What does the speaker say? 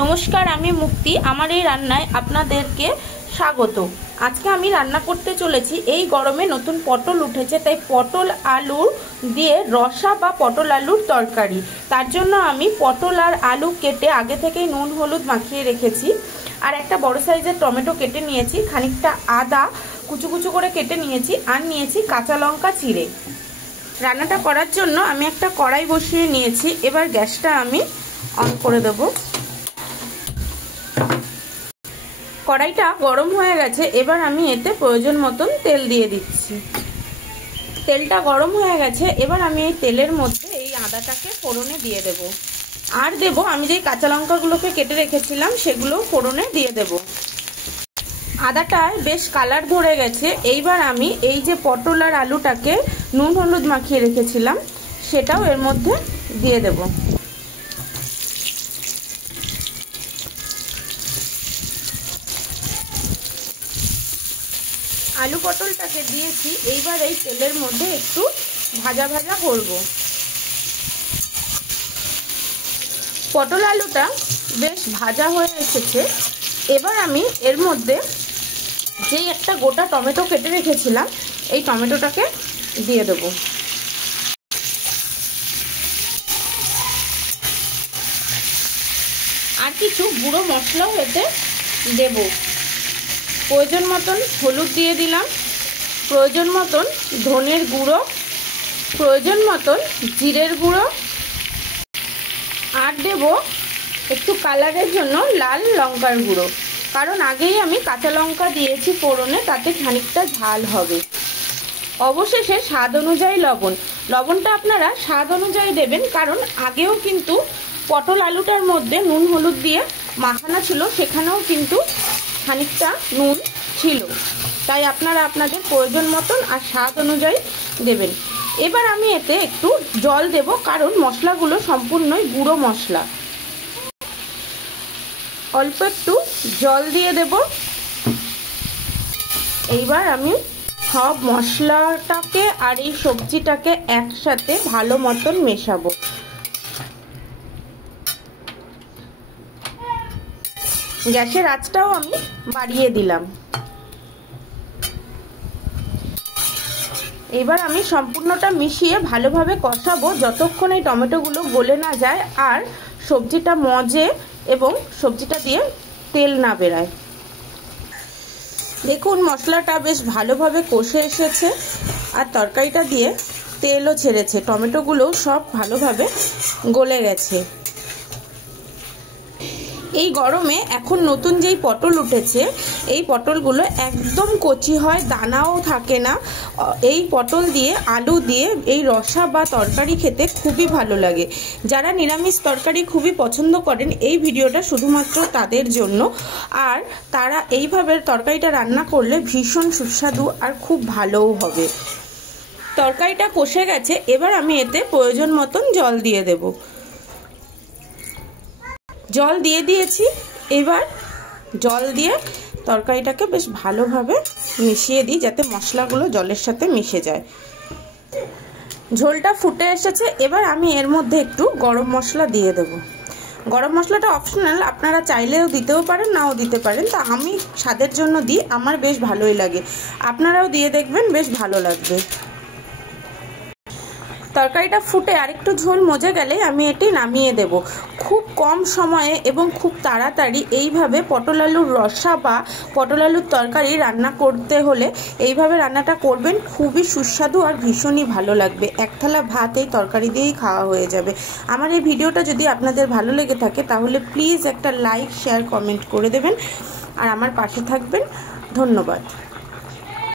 নমস্কার, আমি মুক্তি। আমার এই রান্নায় আপনাদেরকে স্বাগত। আজকে আমি রান্না করতে চলেছি, এই গরমে নতুন পটল উঠেছে, তাই পটল আলু দিয়ে রসা বা পটল আলুর তরকারি। তার জন্য আমি পটল আর আলু কেটে আগে থেকেই নুন হলুদ মাখিয়ে রেখেছি। আর একটা বড় সাইজের টমেটো কেটে নিয়েছি, খানিকটা আদা কুচু কুচু করে কেটে নিয়েছি, আর নিয়েছি কাঁচা লঙ্কা চিড়ে। রান্নাটা করার জন্য আমি একটা কড়াই বসিয়ে নিয়েছি। এবার গ্যাসটা আমি অন করে দেব। কড়াইটা গরম হয়ে গেছে, এবার আমি এতে প্রয়োজন মতন তেল দিয়ে দিচ্ছি। তেলটা গরম হয়ে গেছে, এবার আমি এই তেলের মধ্যে এই আদাটাকে ফোড়নে দিয়ে দেব। আর দেব আমি যে কাঁচা লঙ্কাগুলোকে কেটে রেখেছিলাম, সেগুলো ফোড়নে দিয়ে দেব। আদাটায় বেশ কালার ধরে গেছে। এইবার আমি এই যে পটল আর আলুটাকে নুন হলুদ মাখিয়ে রেখেছিলাম, সেটাও এর মধ্যে দিয়ে দেব। আলু পটলটাকে দিয়েছি, এইবার এই তেলের মধ্যে একটু ভাজা ভাজা করব। পটল আলুটা বেশ ভাজা হয়ে এসেছে। এবার আমি এর মধ্যে যেই একটা গোটা টমেটো কেটে রেখেছিলাম, এই টমেটোটাকে দিয়ে দেব। আর কিছু গুঁড়ো মশলাও এতে দেব। প্রয়োজন মতন হলুদ দিয়ে দিলাম, প্রয়োজন মতন ধনের গুঁড়ো, প্রয়োজন মতন জিরের গুঁড়ো, আর দেব একটু কালারের জন্য লাল লঙ্কার গুঁড়ো। কারণ আগেই আমি কাঁচা লঙ্কা দিয়েছি ফোড়নে, তাতে খানিকটা ঝাল হবে। অবশেষে স্বাদ অনুযায়ী লবণ। লবণটা আপনারা স্বাদ অনুযায়ী দেবেন, কারণ আগেও কিন্তু পটল আলুটার মধ্যে নুন হলুদ দিয়ে মাখানো ছিল, সেখানেও কিন্তু খানিকটা নুন ছিল। তাই আপনারা আপনাদের প্রয়োজন মতন আর স্বাদ অনুযায়ী দেবেন। এবার আমি এতে একটু জল দেব, কারণ মশলাগুলো সম্পূর্ণই গুঁড়ো মশলা। অল্প একটু জল দিয়ে দেব। এইবার আমি সব মশলাটাকে আর এই সবজিটাকে একসাথে ভালো মতন মেশাবো। গ্যাসের আঁচটাও আমি বাড়িয়ে দিলাম। এবার আমি সম্পূর্ণটা মিশিয়ে ভালোভাবে কষাবো, যতক্ষণ এই টমেটোগুলো গলে না যায় আর সবজিটা মজে এবং সবজিটা দিয়ে তেল না বেরায়। দেখুন মশলাটা বেশ ভালোভাবে কষে এসেছে, আর তরকারিটা দিয়ে তেলও ছেড়েছে, টমেটোগুলো সব ভালোভাবে গলে গেছে। এই গরমে এখন নতুন যেই পটল উঠেছে, এই পটলগুলো একদম কচি হয়, দানাও থাকে না। এই পটল দিয়ে আলু দিয়ে এই রসা বা তরকারি খেতে খুবই ভালো লাগে। যারা নিরামিষ তরকারি খুবই পছন্দ করেন, এই ভিডিওটা শুধুমাত্র তাদের জন্য। আর তারা এইভাবে তরকারিটা রান্না করলে ভীষণ সুস্বাদু আর খুব ভালোও হবে। তরকারিটা কষে গেছে, এবার আমি এতে প্রয়োজন মতন জল দিয়ে দেব। জল দিয়ে দিয়েছি। এবার জল দিয়ে তরকারিটাকে বেশ ভালোভাবে মিশিয়ে দিই, যাতে মশলাগুলো জলের সাথে মিশে যায়। ঝোলটা ফুটে এসেছে, এবার আমি এর মধ্যে একটু গরম মশলা দিয়ে দেব। গরম মশলাটা অপশনাল, আপনারা চাইলেও দিতেও পারেন, নাও দিতে পারেন। তা আমি স্বাদের জন্য দিই, আমার বেশ ভালোই লাগে। আপনারাও দিয়ে দেখবেন, বেশ ভালো লাগবে। তরকারিটা ফুটে আরেকটু ঝোল মজে গেলে আমি এটি নামিয়ে দেব। খুব কম সময়ে এবং খুব তাড়াতাড়ি এইভাবে পটল আলুর রসা বা পটল আলুর তরকারি রান্না করতে হলে এইভাবে রান্নাটা করবেন, খুবই সুস্বাদু আর ভীষণই ভালো লাগবে। এক থালা ভাত এই তরকারি দিয়েই খাওয়া হয়ে যাবে। আমার এই ভিডিওটা যদি আপনাদের ভালো লেগে থাকে, তাহলে প্লিজ একটা লাইক শেয়ার কমেন্ট করে দেবেন, আর আমার পাশে থাকবেন। ধন্যবাদ।